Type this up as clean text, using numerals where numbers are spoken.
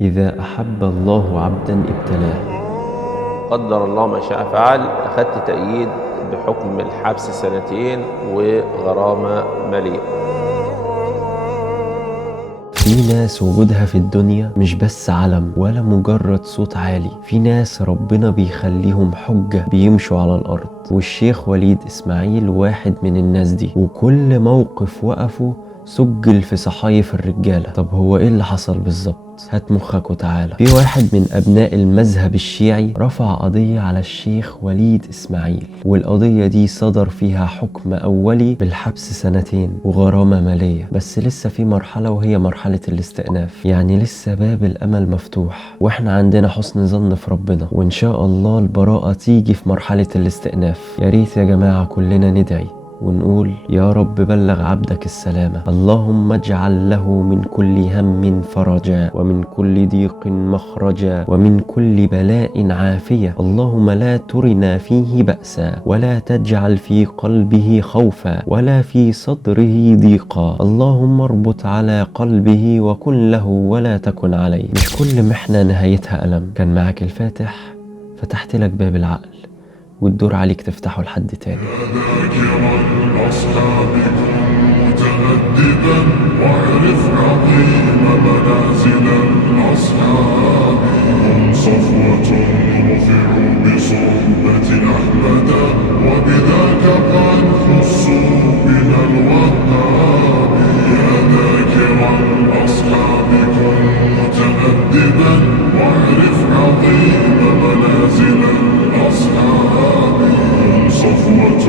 إذا أحب الله عبدا ابتلاه. قدر الله ما شاء فعل. أخذت تأييد بحكم الحبس 2 وغرامة مالية. في ناس وجودها في الدنيا مش بس علم ولا مجرد صوت عالي، في ناس ربنا بيخليهم حجة بيمشوا على الأرض، والشيخ وليد إسماعيل واحد من الناس دي، وكل موقف وقفه سجل في صحايف الرجالة. طب هو ايه اللي حصل بالظبط؟ هات مخك وتعالى. في واحد من أبناء المذهب الشيعي رفع قضية على الشيخ وليد إسماعيل، والقضية دي صدر فيها حكم أولي بالحبس 2 وغرامة مالية. بس لسه في مرحلة، وهي مرحلة الاستئناف، يعني لسه باب الأمل مفتوح، واحنا عندنا حسن ظن في ربنا، وإن شاء الله البراءة تيجي في مرحلة الاستئناف. يا ريت يا جماعة كلنا ندعي ونقول يا رب بلغ عبدك السلامة، اللهم اجعل له من كل هم فرجا، ومن كل ضيق مخرجا، ومن كل بلاء عافية، اللهم لا ترنا فيه بأسا، ولا تجعل في قلبه خوفا، ولا في صدره ضيقا، اللهم اربط على قلبه وكن له ولا تكن عليه. مش كل محنة نهايتها ألم. كان معك الفاتح، فتحت لك باب العقل، والدور عليك تفتحه لحد تاني. ذاكرا أصحابكم متأدبا واعرف عظيم منازل الأصحاب. هم صفوة رفعوا بصحبة أحمد، وبذاك قد خصوا من الوهاب. يا ذاكرا أصحابكم متأدبا واعرف عظيم منازل الأصحاب. صفوة